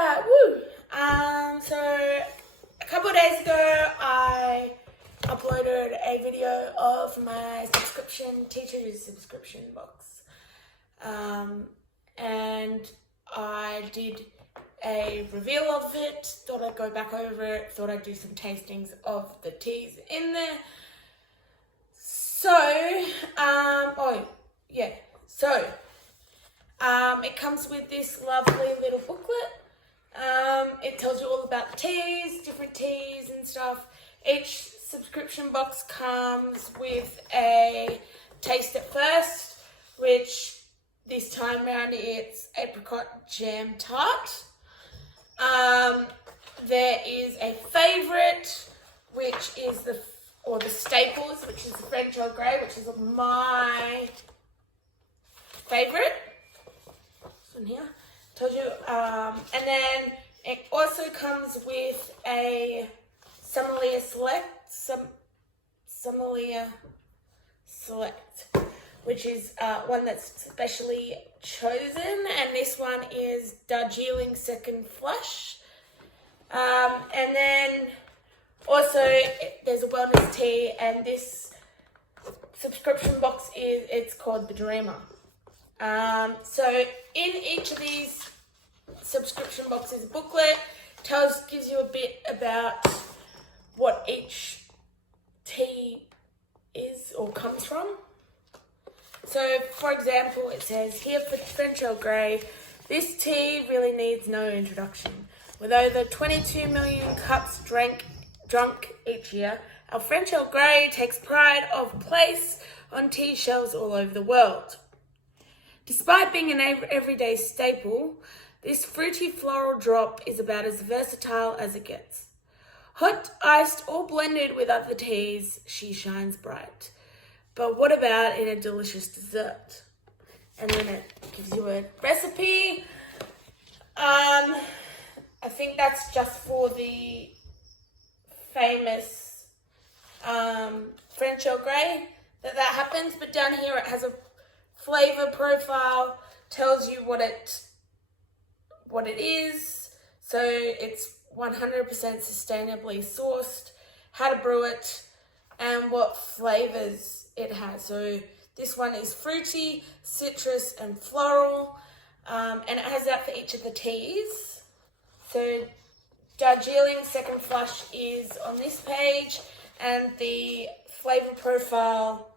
Yeah, woo. So a couple of days ago, I uploaded a video of my teacher's subscription box. And I did a reveal of it, thought I'd go back over it, thought I'd do some tastings of the teas in there. It comes with this lovely little booklet. It tells you all about the teas, different teas and stuff. Each subscription box comes with a taste at first, which this time around it's apricot jam tart. There is a favourite, which is the staples, which is the French Earl Grey, which is my favourite. This one here, told you. And then it also comes with a Sommelier Select, which is one that's specially chosen, and this one is Darjeeling Second Flush. And then also there's a wellness tea, and this subscription box it's called the Dreamer. So in each of these subscription boxes, booklet gives you a bit about what each tea is or comes from. So, for example, it says here for French Earl Grey, this tea really needs no introduction. With over 22 million cups drunk each year, our French Earl Grey takes pride of place on tea shelves all over the world. Despite being an everyday staple, this fruity floral drop is about as versatile as it gets. Hot, iced, or blended with other teas, she shines bright. But what about in a delicious dessert? And then it gives you a recipe. I think that's just for the famous French Earl Grey that happens. But down here it has a flavor profile, tells you what it is. So it's 100% sustainably sourced, how to brew it, and what flavors it has. So this one is fruity, citrus, and floral, and it has that for each of the teas. So Darjeeling Second Flush is on this page, and the flavor profile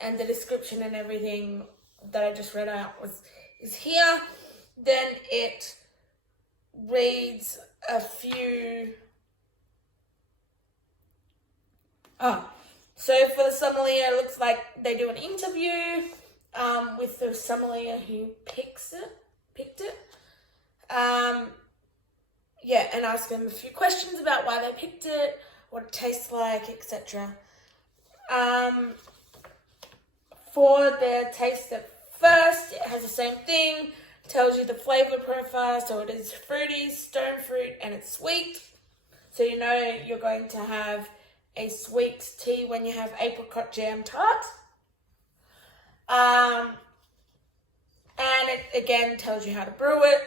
and the description and everything that I just read out is here. Then it reads a few. So for the sommelier, it looks like they do an interview with the sommelier who picked it. And ask them a few questions about why they picked it, what it tastes like, etc. For the taste at first, it has the same thing. Tells you the flavor profile, so it is fruity, stone fruit, and it's sweet. So you know you're going to have a sweet tea when you have apricot jam tart. And it again tells you how to brew it.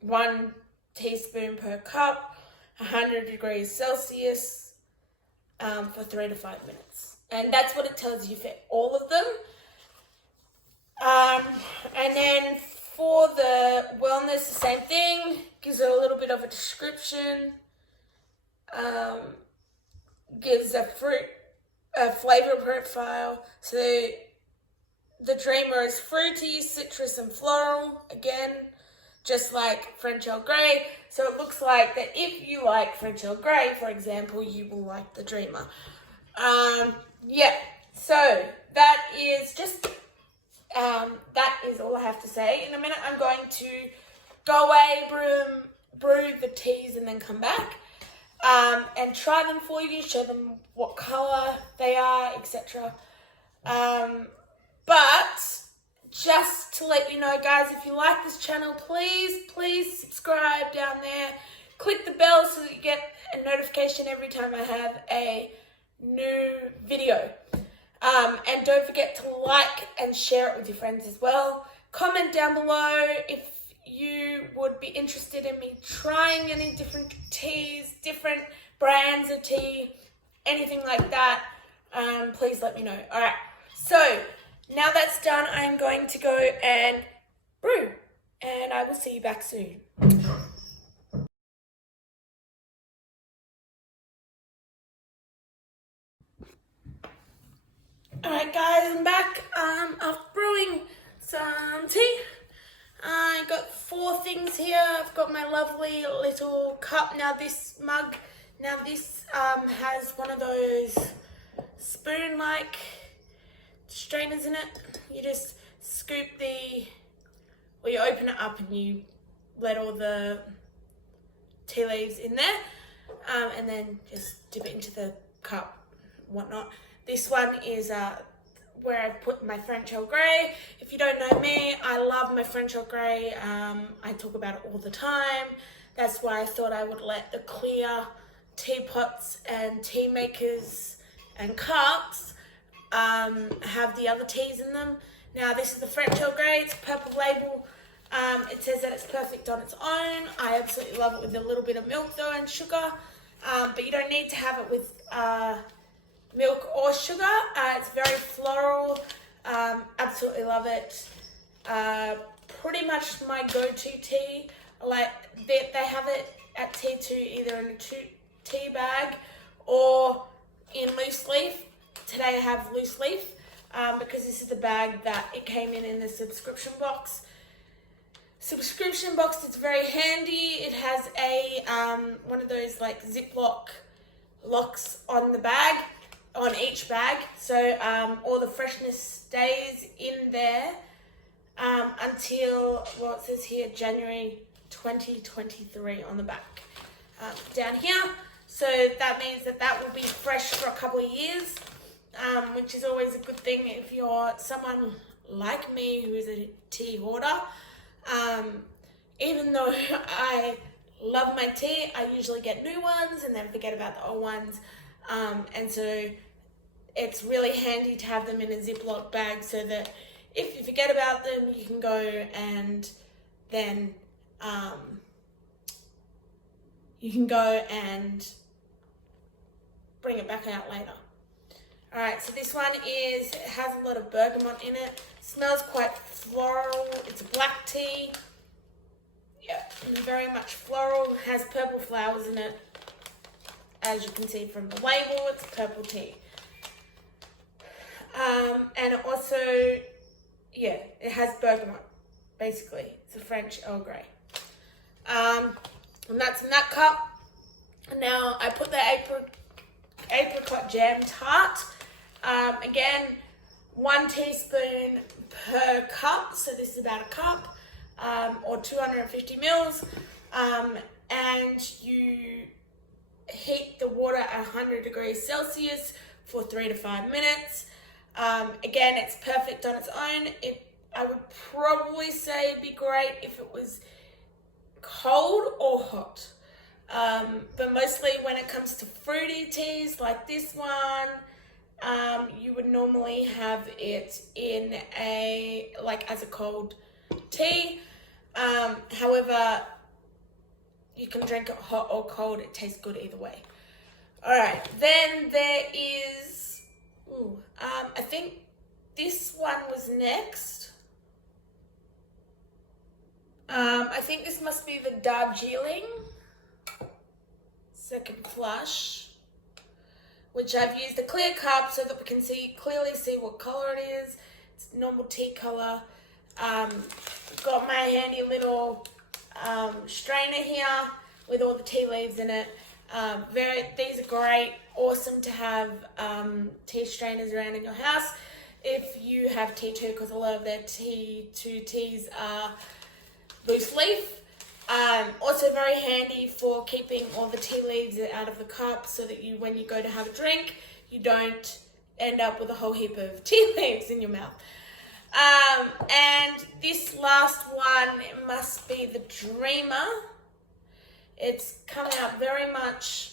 1 teaspoon per cup, 100 degrees Celsius, for 3 to 5 minutes. And that's what it tells you for all of them. And then for the wellness, the same thing. Gives it a little bit of a description. Gives a flavor profile. So the Dreamer is fruity, citrus, and floral. Again, just like French Earl Grey. So it looks like that if you like French Earl Grey, for example, you will like the Dreamer. So that is just, that is all I have to say. In a minute, I'm going to go away, brew the teas, and then come back and try them for you, show them what colour they are, etc. But just to let you know, guys, if you like this channel, please subscribe down there. Click the bell so that you get a notification every time I have a new video. And don't forget to like and share it with your friends as well. Comment down below if you would be interested in me trying any different teas, different brands of tea, anything like that, please let me know. All right, so now that's done, I'm going to go and brew, and I will see you back soon. Alright guys, I'm back after brewing some tea. I got 4 things here. I've got my lovely little cup. Now this mug, has one of those spoon-like strainers in it. You just scoop you open it up and you let all the tea leaves in there, and then just dip it into the cup, whatnot. This one is where I put my French Earl Grey. If you don't know me, I love my French Earl Grey. I talk about it all the time. That's why I thought I would let the clear teapots and tea makers and cups have the other teas in them. Now this is the French Earl Grey. It's a purple label. It says that it's perfect on its own. I absolutely love it with a little bit of milk though and sugar, but you don't need to have it with milk or sugar. It's very floral. Absolutely love it. Pretty much my go-to tea. Like they have it at T2 either in a tea bag or in loose leaf. Today I have loose leaf because this is the bag that it came in the subscription box. Subscription box is very handy. It has a one of those like Ziploc locks on the bag, on each bag, so all the freshness stays in there until, well, it says here January 2023 on the back down here. So that means that will be fresh for a couple of years, which is always a good thing if you're someone like me who is a tea hoarder. Even though I love my tea, I usually get new ones and then forget about the old ones. And so it's really handy to have them in a Ziploc bag so that if you forget about them, you can go and then bring it back out later. Alright, so this one has a lot of bergamot in it. Smells quite floral. It's a black tea. Yeah, very much floral. Has purple flowers in it. As you can see from the label, it's purple tea. And it also, yeah, it has bergamot, basically. It's a French Earl Grey. And that's in that cup. Now I put the apricot jam tart. Again, 1 teaspoon per cup, so this is about a cup, or 250 mils, and you heat the water at 100 degrees Celsius for 3 to 5 minutes. Again, it's perfect on its own. I would probably say it'd be great if it was cold or hot. But mostly when it comes to fruity teas like this one, you would normally have it in as a cold tea. However, you can drink it hot or cold. It tastes good either way. All right, then there is, I think this one was next. I think this must be the Darjeeling Second Flush, which I've used a clear cup so that we can clearly see what color it is. It's normal tea color. Got my handy little strainer here with all the tea leaves in it. These are great, awesome to have tea strainers around in your house if you have T2, because a lot of their T2 teas are loose leaf. Also very handy for keeping all the tea leaves out of the cup so that when you go to have a drink, you don't end up with a whole heap of tea leaves in your mouth. And this last one, it must be the Dreamer. It's come out very much,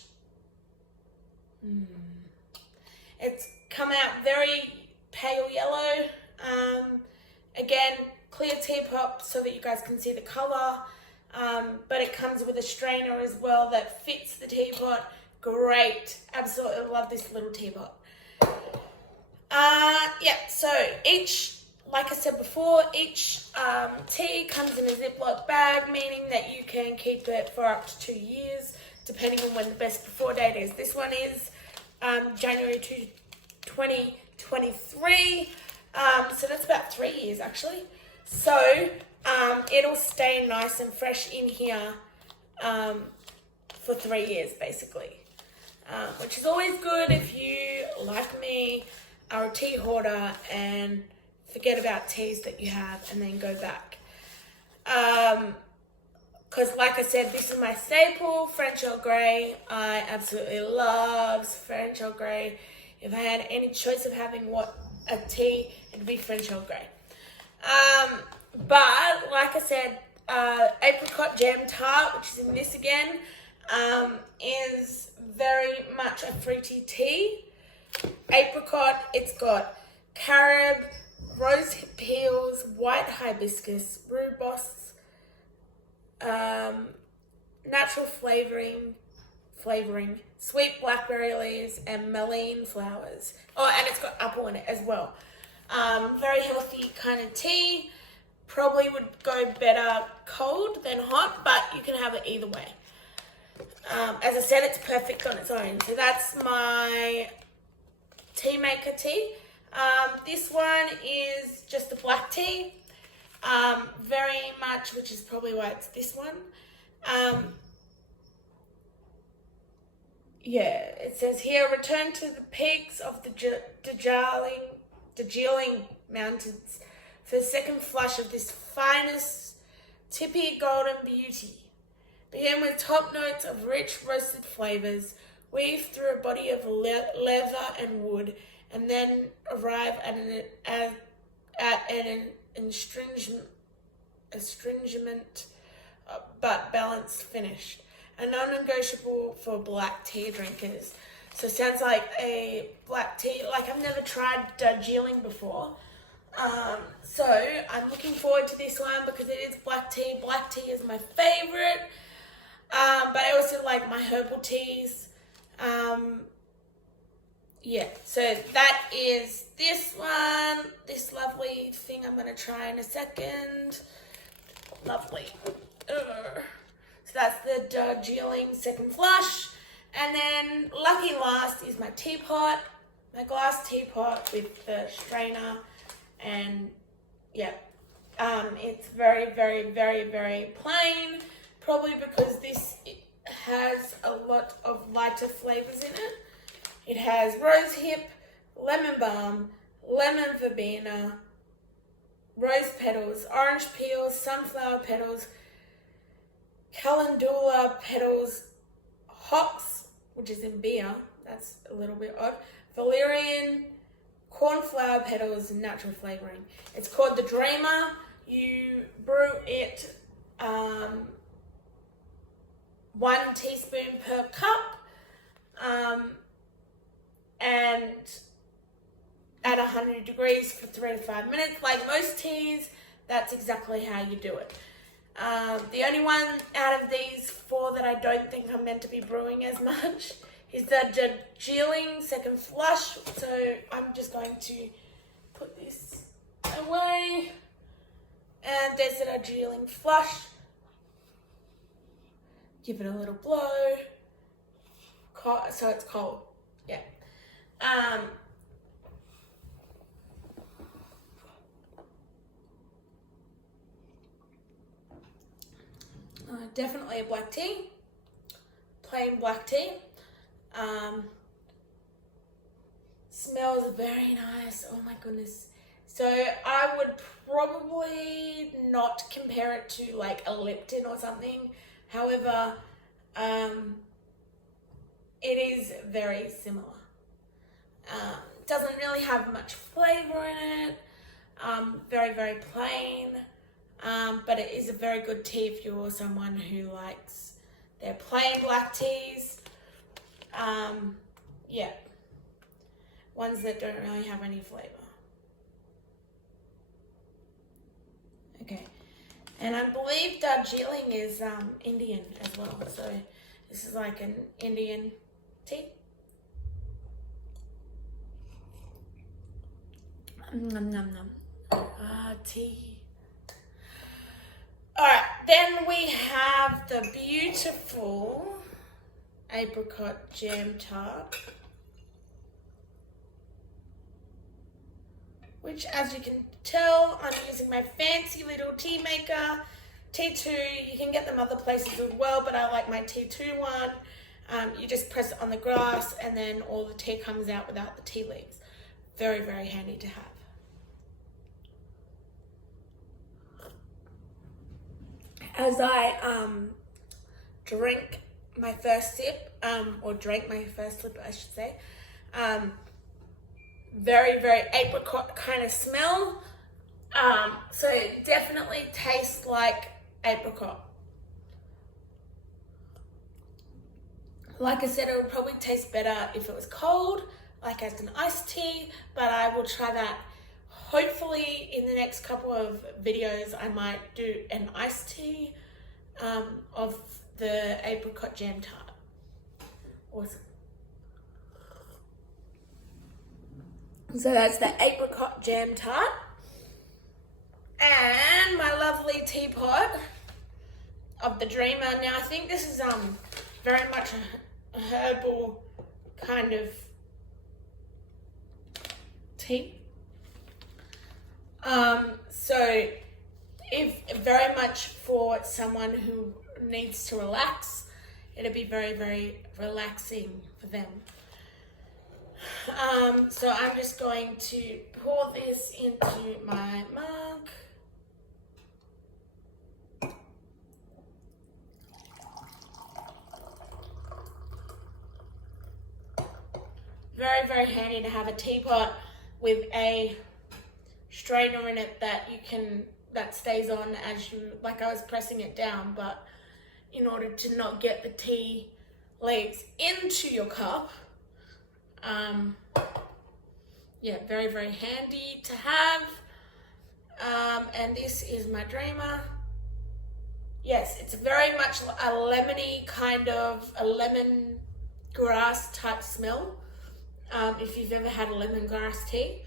it's come out very pale yellow. Again, clear teapot so that you guys can see the color. But it comes with a strainer as well that fits the teapot. Great. Absolutely love this little teapot. Yeah, so each, like I said before, each tea comes in a Ziploc bag, meaning that you can keep it for up to 2 years, depending on when the best before date is. This one is January 2023, so that's about 3 years actually. So it'll stay nice and fresh in here for 3 years basically, which is always good if you, like me, are a tea hoarder and forget about teas that you have and then go back. Because like I said, this is my staple, French Earl Grey. I absolutely love French Earl Grey. If I had any choice of having a tea, it'd be French Earl Grey. But like I said, apricot jam tart, which is in this again, is very much a fruity tea. Apricot, it's got carob, rose peels, white hibiscus, rhubarb, natural flavoring, sweet blackberry leaves, and mullein flowers. Oh, and it's got apple in it as well. Very healthy kind of tea. Probably would go better cold than hot, but you can have it either way. As I said, it's perfect on its own. So that's my tea maker tea. This one is just a black tea, very much, which is probably why it's this one. Yeah, it says here, return to the peaks of the Darjeeling Mountains for the second flush of this finest tippy golden beauty. Begin with top notes of rich roasted flavors, weave through a body of leather and wood, and then arrive at an astringent but balanced finish. A non-negotiable for black tea drinkers. So it sounds like a black tea, like I've never tried Darjeeling before. So I'm looking forward to this one because it is black tea. Black tea is my favorite. But I also like my herbal teas. Yeah, so that is this one, this lovely thing I'm going to try in a second. Lovely. So that's the Darjeeling second flush. And then lucky last is my teapot, my glass teapot with the strainer. And yeah, it's very, very, very, very plain. Probably because this has a lot of lighter flavors in it. It has rose hip, lemon balm, lemon verbena, rose petals, orange peels, sunflower petals, calendula petals, hops, which is in beer, that's a little bit odd, valerian, cornflower petals, and natural flavoring. It's called the Dreamer. You brew it 1 teaspoon per cup, and at 100 degrees for 3 to 5 minutes. Like most teas, that's exactly how you do it. The only one out of these 4 that I don't think I'm meant to be brewing as much is the Darjeeling second flush. So I'm just going to put this away. And there's the Darjeeling flush. Give it a little blow. So it's cold. Yeah. Definitely a black tea. Plain black tea. Smells very nice. Oh my goodness. So I would probably not compare it to like a Lipton or something. However, it is very similar. Doesn't really have much flavor in it. Very, very plain. But it is a very good tea if you're someone who likes their plain black teas. Yeah. Ones that don't really have any flavor. Okay. And I believe Darjeeling is Indian as well. So this is like an Indian tea. Nom nom nom. Tea. Alright, then we have the beautiful apricot jam tart, which, as you can tell, I'm using my fancy little tea maker. T2, you can get them other places as well, but I like my T2 one. You just press it on the grass and then all the tea comes out without the tea leaves. Very, very handy to have. As I drink my first sip, or drank my first sip, I should say, very, very apricot kind of smell. So it definitely tastes like apricot. Like I said, it would probably taste better if it was cold, like as an iced tea, but I will try that. Hopefully in the next couple of videos I might do an iced tea of the apricot jam tart. Awesome. So that's the apricot jam tart. And my lovely teapot of the Dreamer. Now I think this is very much a herbal kind of tea. So if very much for someone who needs to relax, it'll be very, very relaxing for them. So I'm just going to pour this into my mug. Very, very handy to have a teapot with a strainer in it that stays on as you, like I was pressing it down, but in order to not get the tea leaves into your cup. Yeah, very, very handy to have. And this is my Dreamer. Yes, it's very much a lemony kind of, a lemongrass type smell. If you've ever had a lemongrass tea,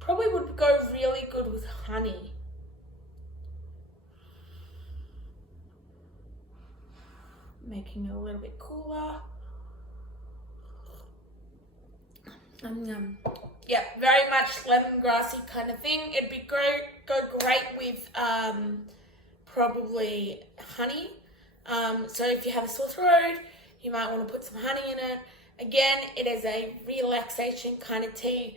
probably would go really good with honey. Making it a little bit cooler. Yeah, very much lemongrassy kind of thing. It'd be great, go great with probably honey. So if you have a sore throat, you might want to put some honey in it. Again, it is a relaxation kind of tea.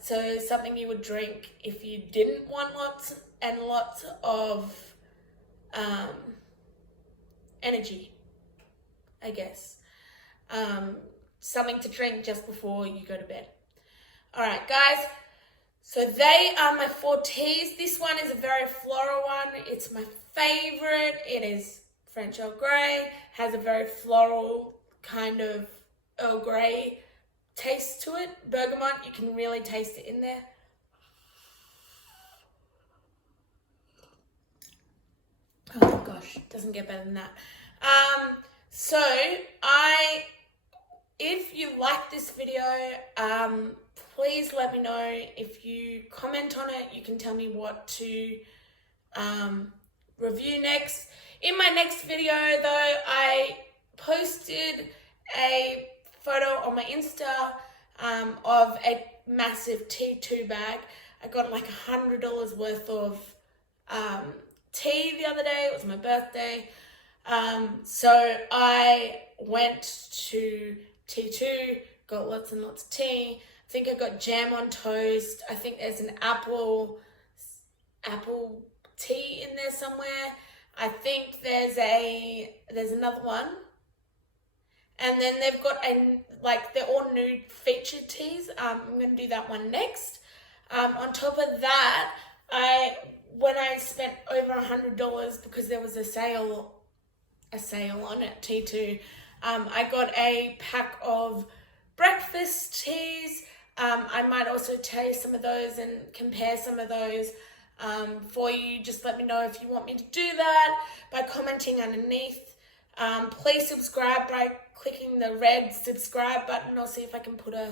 So something you would drink if you didn't want lots and lots of energy, I guess. Something to drink just before you go to bed. All right, guys. So they are my 4 teas. This one is a very floral one. It's my favorite. It is French Earl Grey. Has a very floral kind of Earl Grey taste to it. Bergamot, you can really taste it in there. Oh gosh, doesn't get better than that. So if you like this video, please let me know. If you comment on it, you can tell me what to review next. In my next video though, I posted a photo on my Insta of a massive T2 bag. I got like $100 worth of tea the other day. It was my birthday. So I went to T2, got lots and lots of tea. I think I got jam on toast. I think there's an apple tea in there somewhere. I think there's another one. And then they've got they're all nude featured teas. I'm going to do that one next. On top of that, when I spent over $100 because there was a sale on at T2, I got a pack of breakfast teas. I might also taste some of those and compare some of those. for you. Just let me know if you want me to do that by commenting underneath. Please subscribe by clicking the red subscribe button. I'll see if I can put a,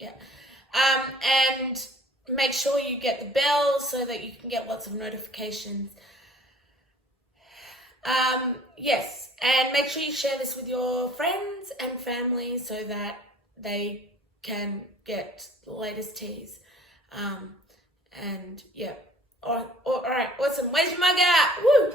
and make sure you get the bell so that you can get lots of notifications. Yes, and make sure you share this with your friends and family so that they can get the latest teas. And yeah, all right, awesome. Where's your mug at? Woo!